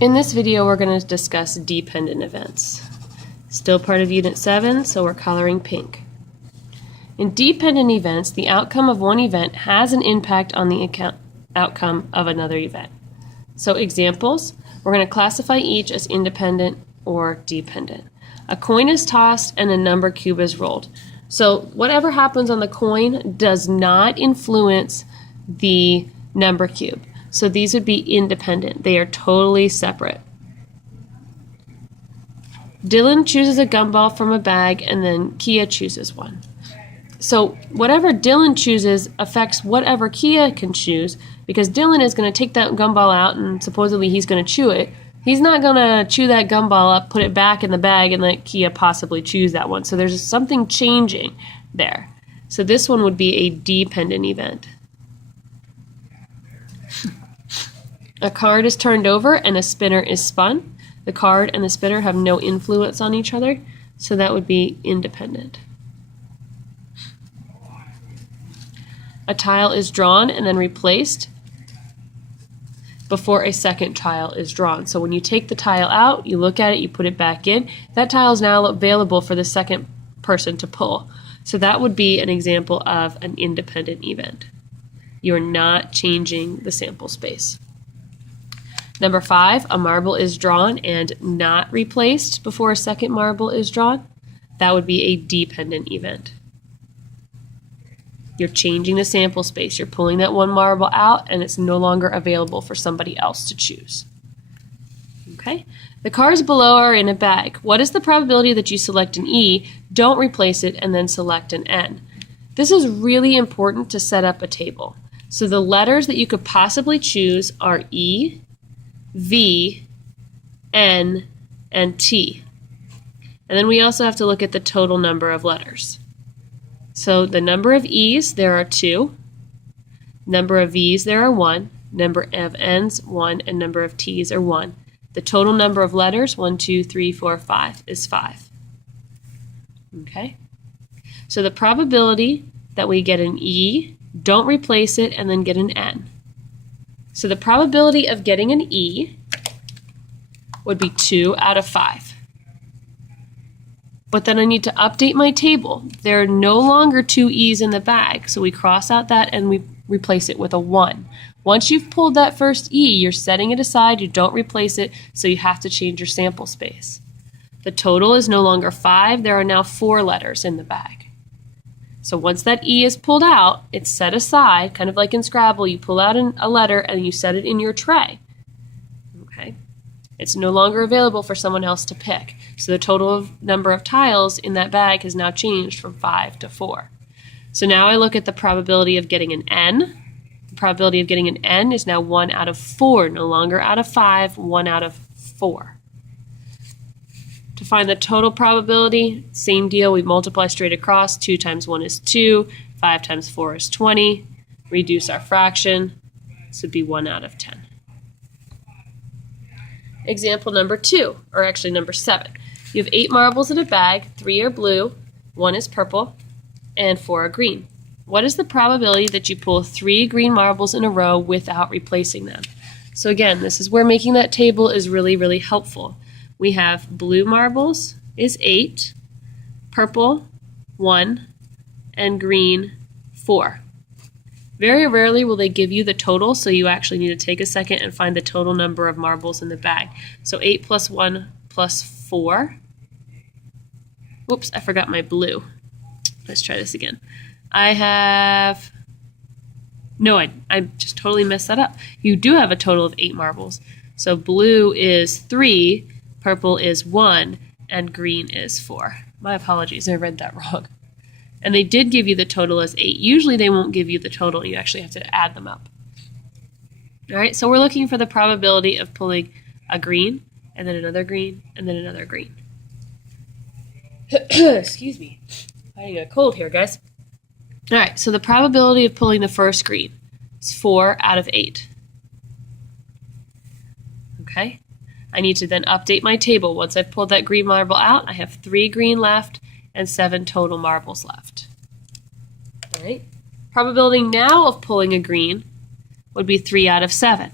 In this video, we're going to discuss dependent events. Still part of Unit 7, so we're coloring pink. In dependent events, the outcome of one event has an impact on the outcome of another event. So examples, we're going to classify each as independent or dependent. A coin is tossed and a number cube is rolled. So whatever happens on the coin does not influence the number cube. So these would be independent. They are totally separate. Dylan chooses a gumball from a bag and then Kia chooses one. So whatever Dylan chooses affects whatever Kia can choose, because Dylan is going to take that gumball out and supposedly he's going to chew it. He's not going to chew that gumball up, put it back in the bag, and let Kia possibly choose that one. So there's something changing there. So this one would be a dependent event. A card is turned over and a spinner is spun. The card and the spinner have no influence on each other, so that would be independent. A tile is drawn and then replaced before a second tile is drawn. So when you take the tile out, you look at it, you put it back in, that tile is now available for the second person to pull. So that would be an example of an independent event. You're not changing the sample space. Number 5, a marble is drawn and not replaced before a second marble is drawn. That would be a dependent event. You're changing the sample space. You're pulling that one marble out and it's no longer available for somebody else to choose. Okay? The cards below are in a bag. What is the probability that you select an E, don't replace it, and then select an N? This is really important to set up a table. So the letters that you could possibly choose are E, V, N, and T. And then we also have to look at the total number of letters. So the number of E's, there are 2. Number of V's, there are 1. Number of N's, 1. And number of T's are 1. The total number of letters, 1, 2, 3, 4, 5, is 5. Okay? So the probability that we get an E, don't replace it, and then get an N. So the probability of getting an E would be 2 out of 5. But then I need to update my table. There are no longer 2 E's in the bag, so we cross out that and we replace it with a 1. Once you've pulled that first E, you're setting it aside, you don't replace it, so you have to change your sample space. The total is no longer 5, there are now 4 letters in the bag. So once that E is pulled out, it's set aside, kind of like in Scrabble, you pull out a letter and you set it in your tray. Okay? It's no longer available for someone else to pick. So the total number of tiles in that bag has now changed from 5 to 4. So now I look at the probability of getting an N. The probability of getting an N is now 1 out of 4, no longer out of 5, 1 out of 4. To find the total probability, same deal, we multiply straight across. 2 times 1 is 2, 5 times 4 is 20. Reduce our fraction, this would be 1 out of 10. Example number 2, or actually number 7. You have 8 marbles in a bag, 3 are blue, 1 is purple, and 4 are green. What is the probability that you pull 3 green marbles in a row without replacing them? So again, this is where making that table is really, really helpful. We have blue marbles is 8, purple 1, and green 4. Very rarely will they give you the total, so you actually need to take a second and find the total number of marbles in the bag. So 8 plus 1 plus 4. Whoops, I forgot my blue. Let's try this again. I just totally messed that up. You do have a total of 8 marbles. So blue is 3, purple is 1, and green is 4. My apologies, I read that wrong. And they did give you the total as 8. Usually they won't give you the total. You actually have to add them up. All right, so we're looking for the probability of pulling a green, and then another green, and then another green. Excuse me. Fighting a cold here, guys. All right, so the probability of pulling the first green is 4 out of 8. Okay? I need to then update my table. Once I've pulled that green marble out, I have 3 green left and 7 total marbles left. All right. Probability now of pulling a green would be 3 out of 7.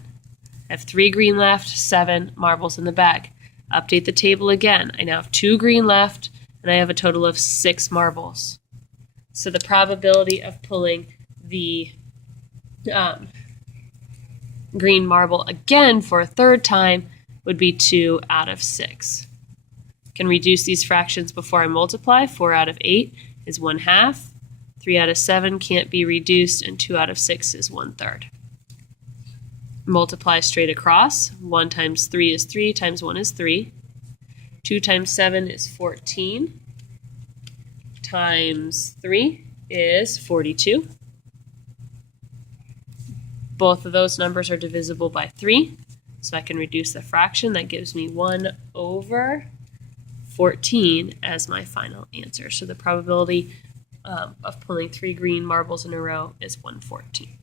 I have 3 green left, 7 marbles in the bag. Update the table again. I now have 2 green left, and I have a total of 6 marbles. So the probability of pulling the green marble again for a third time would be 2 out of 6. Can reduce these fractions before I multiply. 4 out of 8 is 1/2. 3 out of 7 can't be reduced, and 2 out of 6 is 1/3. Multiply straight across. 1 times 3 is 3, times 1 is 3. 2 times 7 is 14. Times 3 is 42. Both of those numbers are divisible by 3, so I can reduce the fraction. That gives me 1/14 as my final answer. So the probability of pulling 3 green marbles in a row is 1/14.